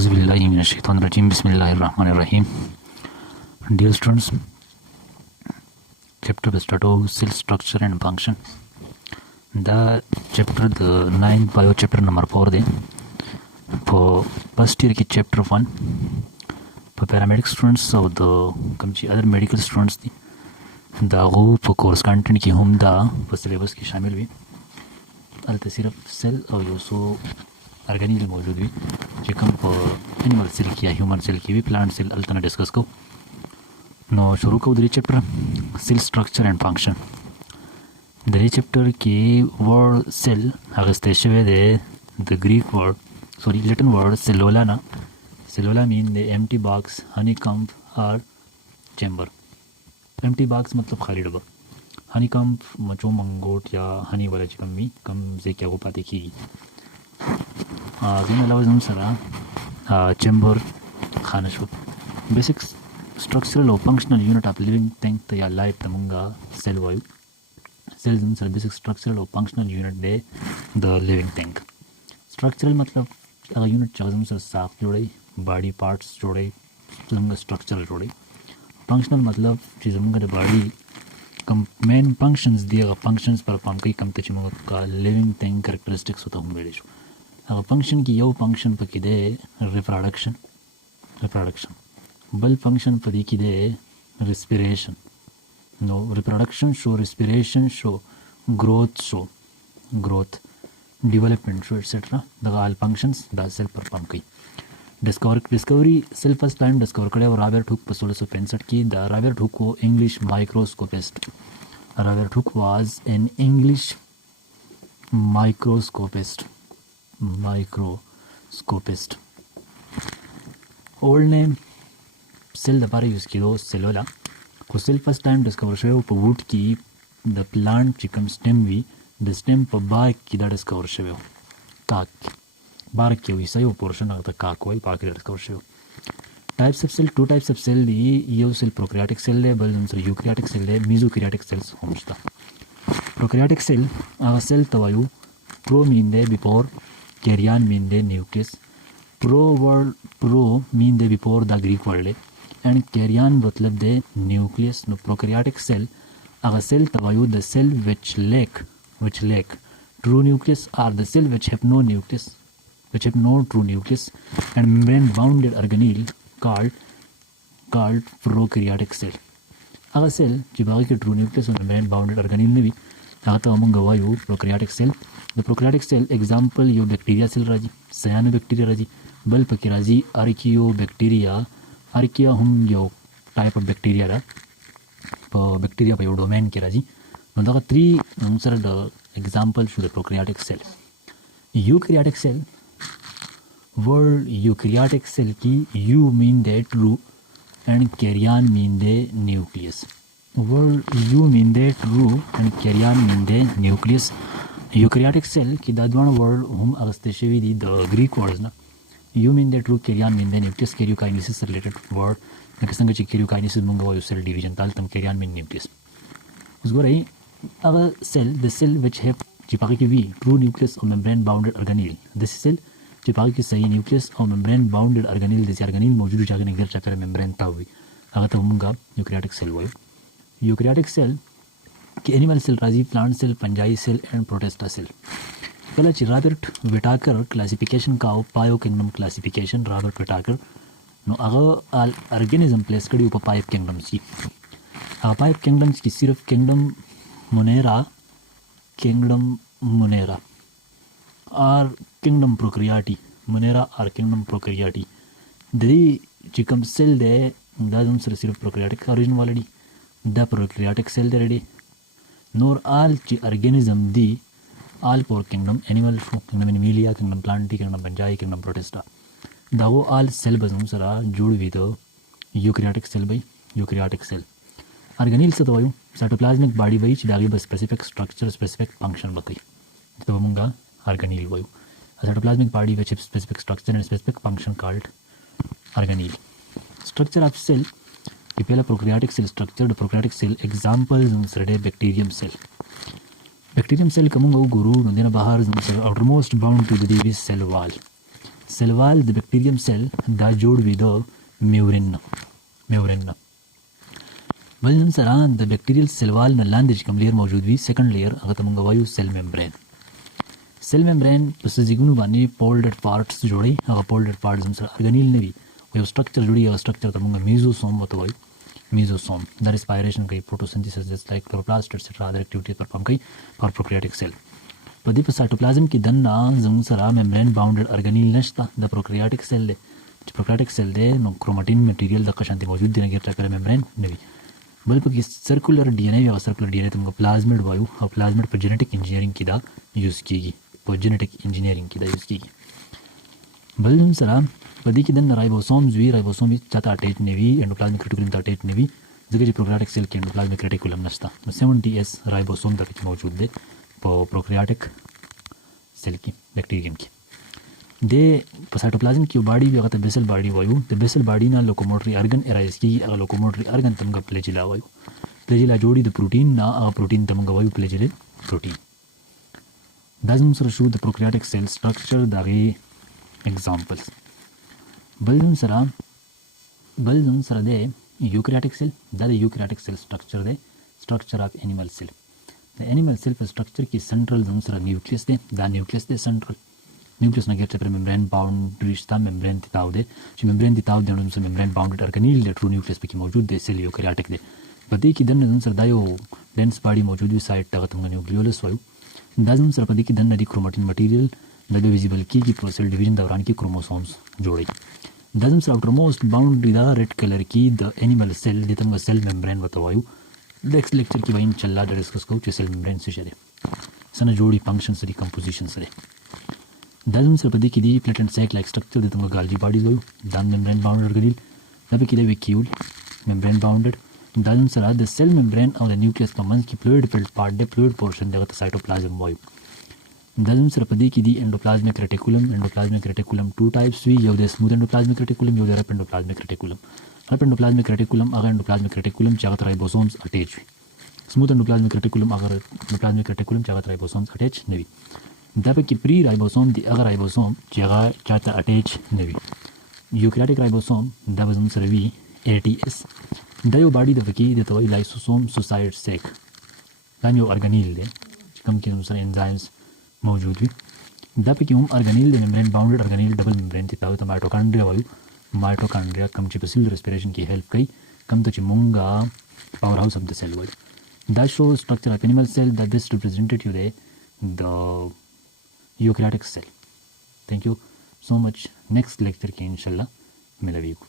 Auzubillahi minash-shaytanir-rajim. Bismillahir-rahmanir-rahim. Dear students, chapter will start of cell structure and function. The chapter, the 9th bio chapter number 4 de. For first year ki chapter 1. For paramedic students or the other medical students the for course content ki hum da for syllabus ki शामिल हुई. अलते सिर्फ सेल और यो सो ऑर्गेनिल मौजूद हुई चिकन को animal cell किया ह्यूमन सेल की भी प्लांट सेल अलतना डिस्कस को नो शुरू को दरी chapter cell structure and function दरी चैप्टर की वर्ड सेल अगस्तेशवे दे द Greek word sorry Latin word सेलोला ना सेलोला mean the empty box honeycomb और चैम्बर एम्प्टी बॉक्स मतलब खाली डब्बा हनीकॉम्ब मचो मंगोट या हनी वाला चिकन मी कम से क्या को पाते की दिन अलावा जम सरा चैम्बर खाना शो बेसिक स्ट्रक्चरल और functional unit of living thing तो या लाइफ तमंगा सेल वायु सेल जम सर बेसिक स्ट्रक्चरल और functional unit they the living thing structural मतलब अगर यूनिट जम सर साफ जोड़े बॉडी पार्ट्स जोड़े तमंगा स्ट्रक्चरल जोड़े फंक्शनल मतलब चीज़ तमंगा बॉडी कम मेन फंक्शंस दिए फंक्शंस परफॉर्म कई कम तचिमो का लिविंग थिंग कैरेक्टरिस्टिक्स होता हूँ बेड़े अगर फंक्शन की यो फंक्शन पर किदे रिप्रोडक्शन बल फंक्शन पर दी किदे रेस्पिरेशन नो रिप्रोडक्शन शो रेस्पिरेशन शो ग्रोथ डेवलपमेंट शो एटसेट्रा द ऑल फंक्शंस द सेल परफॉर्म कई discovery cell first time discover करे और रॉबर्ट हुक 1665 की द रॉबर्ट हुक को English microscopist Robert Hooke was an English microscopist old name cell दबारा यूज़ की दो सेलोला को सेल फर्स्ट टाइम डिस्कवर शो पर वुड की द प्लांट चिकम स्टेम वी द स्टेम पर बार की द डिस्कवर शो काक बार की हुई सही पोर्शन अगर काक वाई बाकी डिस्कवर शो types of cell two types of cell दी ये सेल प्रोकैरियोटिक सेल है बल दूसरा यूकैरियोटिक सेल है मेसोकैरियोटिक सेल्स होमस्ता प्रोकैरियोटिक सेल अगर सेल तवायु प्रो मीन दे बिफोर कैरियन मीन दे न्यूक्लियस प्रो मीन दे before the Greek word and karyon मतलब दे न्यूक्लियस नो प्रोकैरियोटिक सेल अगर सेल तवायु the cell which lack true nucleus are the cell which have no true nucleus and membrane bounded organelle called prokaryotic cell अगर cell जिबागी के true nucleus और membrane bounded organelle ने भी आता हम गवायु प्रोकैरियोटिक सेल द प्रोकैरियोटिक सेल एग्जांपल यो बैक्टीरिया सेल राजी सायानोबैक्टीरिया राजी बल पकिराजी आर्किया हम यो टाइप ऑफ बैक्टीरिया रा बैक्टीरिया पर यो डोमेन के राजी नो द थ्री आंसर द एग्जांपल टू द prokaryotic cell eukaryotic cell word eukaryotic cell की यू मीन दे true and carrion mean the nucleus word you mean the true and carrion mean the nucleus eukaryotic cell की दादवान word हम अगस्तेशवी दी the Greek words ना you mean the true carrion mean the nucleus karyokinesis related word ना किसंग ची karyokinesis मुंगा वायु cell division ताल तम carrion mean nucleus उसको रही अगर the cell which have चिपाकी की भी true nucleus और membrane bounded organelle this cell चिपाकी की सही न्यूक्लियस और मेम्ब्रेन बाउंडेड ऑर्गेनेल जैसे ऑर्गेनेल मौजूद जाकर निकल चक्कर मेम्ब्रेन ता हुई अगर तो मुंगा यूकैरियोटिक सेल हुआ यूकैरियोटिक सेल की एनिमल सेल राजी plant cell fungi cell and protista cell पहला रॉबर्ट विटाकर क्लासिफिकेशन का पायो किंगडम क्लासिफिकेशन रॉबर्ट विटाकर नो अगर ऑर्गेनिज्म प्लेस करी ऊपर पाइप किंगडम्स की पाइप किंगडम्स की सिर्फ किंगडम मुनेरा और किंगडम प्रोकैरियोटी मुनेरा और किंगडम प्रोकैरियोटी दरी चिकम सेल दे दादम सिर्फ प्रोकैरियोटिक ओरिजिन वाली द प्रोकैरियोटिक सेल दे रेडी नोर आल ची ऑर्गेनिज्म दी all four kingdom animal kingdom एनिमलिया किंगडम प्लांटी किंगडम पंजाई किंगडम प्रोटेस्टा दावो आल सेल बजम सरा जुड़ भी तो यूकैरियोटिक सेल भाई यूकैरियोटिक सेल ऑर्गेनेल से तो वायु साइटोप्लाज्मिक बॉडी भाई चिदागी बस स्पेसिफिक स्ट्रक्चर स्पेसिफिक फंक्शन बकई तो मुंगा organelle वायु cytoplasmic body which has specific structure and specific function called organelle structure of cell की पहला prokaryotic cell structure the prokaryotic cell example जंसरडे bacterium cell कमंगो गुरु नंदिना बाहर जंसर outermost bound to the cell wall cell wall د bacterium cell دا جوړ وي د میورین نه. بل نوم سره د بکټیریل سیل وال نه لاندې چې کوم لیر موجود وي سیکنډ لیر هغه ته موږ وایو سیل ممبرین. سیل ممبرین په سزیګونو باندې پولډډ پارټس جوړي. هغه پولډډ پارټس هم سره ارګانیل نه وي او یو سټرکچر جوړي. هغه سټرکچر ته موږ میزوسوم ورته وایو. میزوسوم دا ریسپایریشن کوي، فوټوسنتھیسس جست لایک کلوروپلاست ایټسټرا ادر اکټیویټیز پرفارم کوي فار پروکریاټک سیل. په دې په سایټوپلازم کې دننه زموږ سره ممبرین باونډډ ارګانیل نشته. د پروکریاټک سیل دی چې پروکریاټک سیل دی نو کروماټین میټیریل د قشانتي موجود دی نه ګیر ټاکل ممبرین نه وي. بل پکې سرکولر ډي ان اے یا سرکولر ډي ان اے ته موږ پلازمیډ وایو او پلازمیډ په جینیټک انجینیرینګ کې دا یوز کیږي. بل هم سره په دې کې د رایبوسومز وی. رایبوسوم چاته اٹیچ نه وي، انډوپلازمیک ریټیکولم ته اٹیچ نه وي ځکه چې پروکریاټک سیل کې انډوپلازمیک ریټیکولم نشته. نو 70S رایبوسوم د پکې موجود دی په پروکریاټک سیل کې بیکټیرییم کې. د په سایټوپلازم کې یو باډي وي هغه ته بیسل باډي وایو. د بیسل باډي نه لوکوموټري ارګن ارایز کیږي. هغه لوکوموټري ارګن ته موږ فلیجیلا وایو. فلیجیلا جوړي د پروټین نه، هغه پروټین ته موږ وایو فلیجیلل پروټین. دا زموږ سره شو د پروکریاټک سیل سټرکچر د هغې اگزامپلز. بل زموږ سره دی یوکریاټک سیل. دا د یوکریاټک سیل سټرکچر دی، سټرکچر اف انیمل سیل. د انیمل سیل په سټرکچر کې سنټرل زموږ سره نیوکلیس دی. دا نیوکلیس دی سنټرل. نیوکلیس نه ګرځي پر ممبرین باونډري شته، ممبرین ته تاو دی چې ممبرین ته تاو دی نو زموږ ممبرین باونډډ ارګانیل دی. ټرو نیوکلیس پکې موجود دی، سیل یوکریاټک دی. په دې کې دننه زموږ سره دا یو ډینس باډي موجود وي سایډ ته هغه ته موږ نیوکلیولس وایو. دا زموږ سره په دې کې دننه دی کروماټین مټیریل دا د ویزیبل کیږي په سیل ډیویژن دوران کې کروموسومز جوړي. دا زموږ سره اوټر موست باونډري دا ریډ کلر کې د انیمل سیل دې ته موږ سیل ممبرین ورته وایو. نیکسټ لیکچر کې به ان شاء الله ډسکس کوو چې سیل ممبرین څه شی دی، څنګه جوړي، فنکشن څه دي، کمپوزیشن څه دی. دا زموږ سره په دې کې دی پلیټ اینډ سیک لایک سټرکچر دې ته موږ ګالجي باډیز وایو. دا ممبرین باونډډ ارګانیل. دا پکې دی ویکیول ممبرین باونډډ. دا زموږ سره د سیل ممبرین او د نیوکلیس په منځ کې فلویډ فیلډ پارټ دی، فلویډ پورشن دغه ته سایټوپلازم وایو. دا زموږ سره په دې کې دی انډوپلازمیک ریټیکولم. انډوپلازمیک ریټیکولم 2 ټایپس وي، یو د سموث انډوپلازمیک ریټیکولم، یو د رپ انډوپلازمیک ریټیکولم. رپ انډوپلازمیک ریټیکولم هغه انډوپلازمیک ریټیکولم چې هغه ته رایبوسومز اٹیچ وي. سموث انډوپلازمیک ریټیکولم هغه انډوپلازمیک ریټیکولم چې هغه ته رایبوسومز اٹیچ نه وي. دا پکې پری رایبوسوم دی، هغه رایبوسوم چې هغه چاته اٹیچ نه وي. یوکریاټک رایبوسوم دا به زموږ سره وي ATS. دا یو باډي د پکې د توي لایسوسوم سوسایډ سیک. دا یو ارګانیل دی چې کوم کې زموږ سره انزایمز موجود وي. دا پکې هم ارګانیل د ممبرین باونډډ ارګانیل ډبل ممبرین ته تاو ته مایټوکانډریا وایو. مایټوکانډریا کوم چې په سیل ریسپیریشن کې هیلپ کوي، کوم ته چې مونږه پاور هاوس اف د سیل وایو. دا شو سټرکچر اف انیمل سیل دا بیسټ ریپرزینټیټیو دی د eukaryotic cell. Thank you so much. Next lecture کې ان شاء الله ملوي کو.